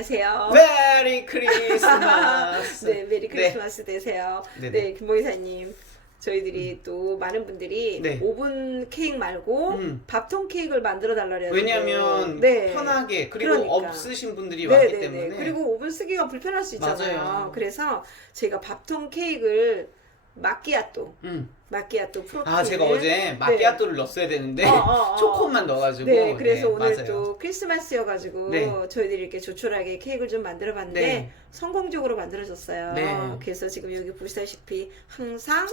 안녕하세요. 메리 크리스마스. 네, 메리 크리스마스 되세요. 네네. 네, 김봉희사님. 저희들이 또 많은 분들이 네. 오븐 케이크 말고 음. 밥통 케이크를 만들어 달라 그래요. 왜냐면 네. 편하게 그리고 그러니까. 없으신 분들이 많기 네네네. 때문에 그리고 오븐 쓰기가 불편할 수 있잖아요. 맞아요. 그래서 제가 밥통 케이크를 마끼아또, 음. 마끼아또 프로필. 아 제가 어제 마끼아또를 넣었어야 되는데 어, 어, 어. 초코만 넣어가지고 네, 그래서 오늘 맞아요. 또 크리스마스여가지고 네. 저희들이 이렇게 조촐하게 케이크를 좀 만들어봤는데 네. 성공적으로 만들어졌어요. 네. 그래서 지금 여기 보시다시피 항상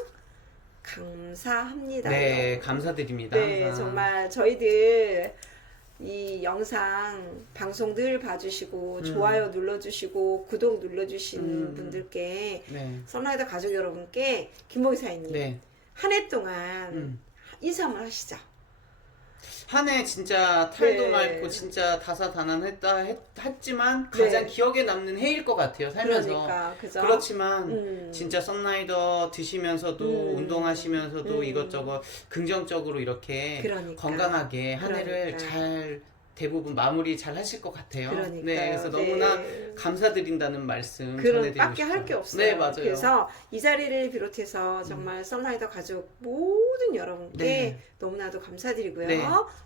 감사합니다. 네 감사드립니다. 네, 항상. 정말 저희들 이 영상 방송 늘 봐주시고 음. 좋아요 눌러주시고 구독 눌러주신 음. 분들께 네. 선라이더 가족 여러분께 김봉희 사장님 네. 한 해 동안 음. 인사 한번 하시죠. 한 해 진짜 탈도 네. 맑고 진짜 다사다난했다 했, 했지만 가장 네. 기억에 남는 해일 것 같아요 살면서 그러니까 그죠? 그렇지만 음. 진짜 썬라이더 드시면서도 음. 운동하시면서도 음. 이것저것 긍정적으로 이렇게 그러니까. 건강하게 한 해를 그러니까. 잘 대부분 마무리 잘 하실 것 같아요. 그러니까요. 네, 그래서 네. 너무나 감사드린다는 말씀 그런 전해드리고 밖에 싶어요. 할 게 없어요. 네, 맞아요. 음. 그래서 이 자리를 비롯해서 정말 썬라이더 가족 모든 여러분께 네. 너무나도 감사드리고요. 네.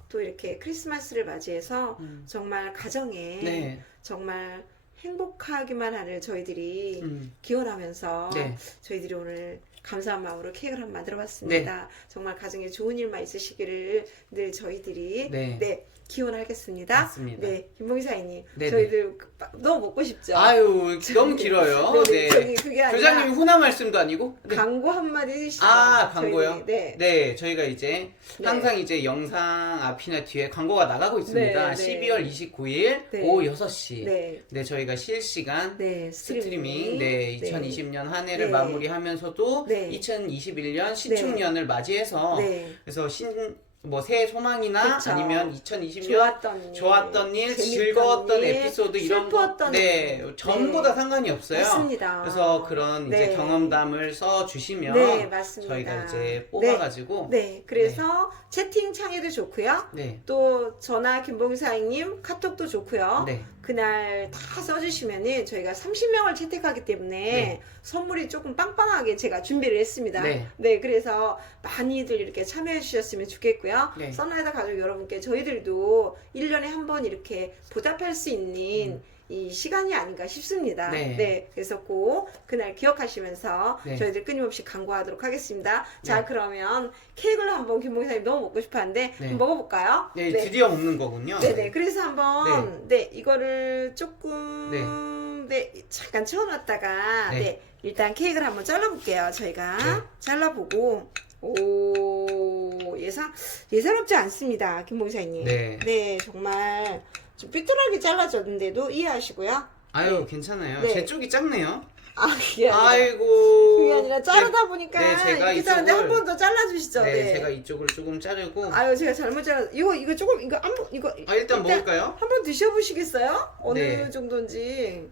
또 이렇게 크리스마스를 맞이해서 음. 정말 가정에 네, 정말 행복하기만 하는 저희들이 음, 기원하면서 네, 저희들이 오늘 감사한 마음으로 케이크를 한번 만들어 봤습니다. 정말 가정에 좋은 일만 있으시기를 늘 저희들이 네. 네, 기원하겠습니다. 맞습니다. 네, 김봉희 사장님, 네네. 저희들 너무 먹고 싶죠. 아유, 너무 길어요. 네, 네. 저기 그게 아니라 교장님이 훈화 말씀도 아니고. 네. 광고 한마디 해주시죠. 아, 광고요? 네. 네, 저희가 이제 네. 항상 이제 영상 앞이나 뒤에 광고가 나가고 있습니다. 네, 네. 12월 29일 네. 오후 6시. 네. 네. 저희가 실시간 네, 스트리밍, 네, 2020년 한 해를 네. 마무리하면서도 네. 2021년 신축년을 맞이해서 네. 그래서 신 뭐 새해 소망이나 그쵸. 아니면 2020년 좋았던 일, 좋았던 일, 즐거웠던 일, 에피소드 이런 슬펐던 네, 일. 전부 네. 다 상관이 없어요. 맞습니다. 그래서 그런 이제 네. 경험담을 써 주시면 네, 맞습니다. 저희가 이제 뽑아가지고 네, 그래서 채팅 창에도 좋고요. 네, 또 전화 김봉희 사장님 카톡도 좋고요. 네, 그날 다 써주시면은 저희가 30명을 채택하기 때문에 네. 선물이 조금 빵빵하게 제가 준비를 했습니다. 네. 그래서 많이들 이렇게 참여해 주셨으면 좋겠고요. 네. 선라이더 가족 여러분께 저희들도 1년에 한 번 이렇게 보답할 수 있는 이 시간이 아닌가 싶습니다. 음. 네. 그래서 꼭 그날 기억하시면서 네. 저희들 끊임없이 광고하도록 하겠습니다. 자, 네. 그러면 케이크를 한번 김봉희 사장님 너무 먹고 싶어 하는데 네. 한번 먹어볼까요? 네, 드디어 먹는 거군요. 네네. 그래서 한번 네, 이거를 조금 네. 잠깐 채워놨다가 네. 네. 일단 케이크를 한번 잘라볼게요. 저희가 네. 잘라보고 오 예상 예사롭지 않습니다, 김봉희 사님. 네. 네, 정말 좀 삐뚤하게 잘라졌는데도 이해하시고요. 아유, 괜찮아요. 네. 제 쪽이 작네요. 아 그게 아니라 아이고. 그게 아니라 자르다 보니까 네, 제가 이렇게 자르는데 이쪽을- 한번더 잘라주시죠. 네, 네. 제가 이쪽을 조금 자르고. 아유 제가 잘못 잘라. 이거 이거 조금 이거 한번 이거 아, 일단 먹을까요? 한번 드셔보시겠어요? 어느 네. 정도인지.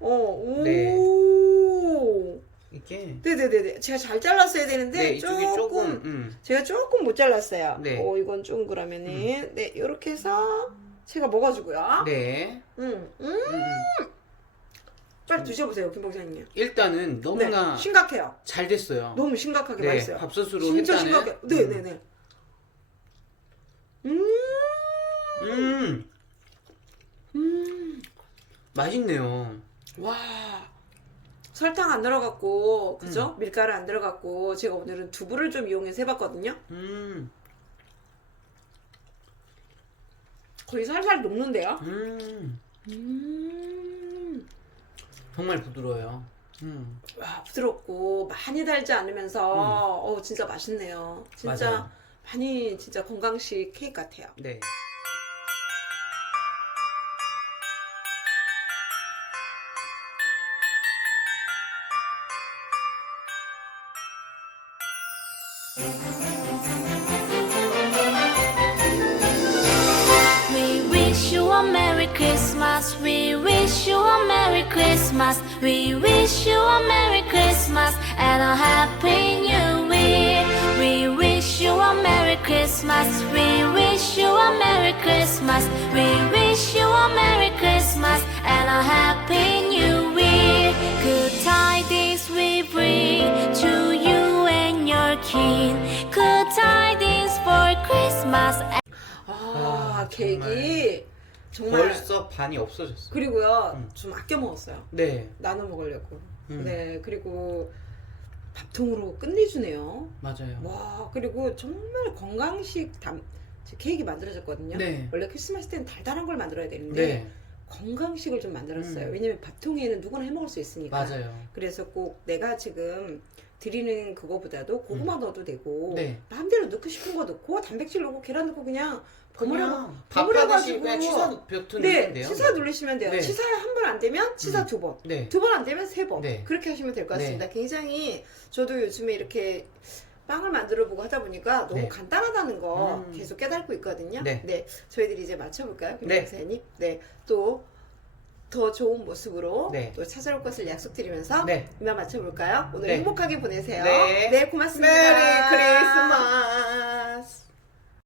어, 오. 네. 이게 네네네네. 제가 잘 잘랐어야 되는데 네, 이쪽이 조금, 조금 음. 제가 조금 못 잘랐어요. 네. 어, 이건 좀 그러면은 네 이렇게 해서 제가 먹어주고요. 네. 음, 음, 음, 음. 빨리 드셔보세요, 김봉사님. 일단은 너무나 네, 심각해요. 잘 됐어요. 너무 심각하게 네, 맛있어요. 밥솥으로 진짜 했다는. 심각해. 네 네 네. 음, 음, 음, 맛있네요. 와. 설탕 안 들어갔고, 그죠? 음. 밀가루 안 들어갔고, 제가 오늘은 두부를 좀 이용해서 해봤거든요. 음, 거의 살살 녹는데요? 음, 음, 정말 부드러워요. 음, 와, 부드럽고, 많이 달지 않으면서, 어, 진짜 맛있네요. 진짜 맞아요. 많이, 진짜 건강식 케이크 같아요. 네. Christmas. We wish you a Merry Christmas. We wish you a Merry Christmas and a Happy New Year. We wish you a Merry Christmas. We wish you a Merry Christmas. Christmas. We wish you a Merry Christmas and a Happy New Year. Good tidings we bring to you and your kin. Good tidings for Christmas. 아, 아, 케이크 정말 벌써 반이 없어졌어요. 그리고요 음. 좀 아껴 먹었어요. 네, 나눠 먹으려고. 음. 네 그리고 밥통으로 끝내주네요. 맞아요. 와 그리고 정말 건강식 담 케이크 만들어졌거든요. 네. 원래 크리스마스 때는 달달한 걸 만들어야 되는데 네, 건강식을 좀 만들었어요. 음. 왜냐면 밥통에는 누구나 해 먹을 수 있으니까. 맞아요. 그래서 꼭 내가 지금 드리는 그거보다도 고구마 넣어도 되고 네. 마음대로 넣고 싶은 거 넣고 단백질 넣고 계란 넣고 그냥 버무려 버무려 가지고 치사 벼투는 네 데요 치사 누르시면 돼요. 네. 치사 한 번 안 되면 치사 음. 두 번. 네, 두 번 안 되면 세 번. 네. 그렇게 하시면 될것 네. 같습니다. 굉장히 저도 요즘에 이렇게 빵을 만들어 보고 하다 보니까 너무 네. 간단하다는 거 음. 계속 깨닫고 있거든요. 네. 저희들이 이제 맞춰볼까요? 네. 김선생님? 네. 또 더 좋은 모습으로 네. 또 찾아올 것을 약속드리면서 네. 이만 맞춰볼까요? 오늘 네. 행복하게 보내세요. 네. 네 고맙습니다. 메리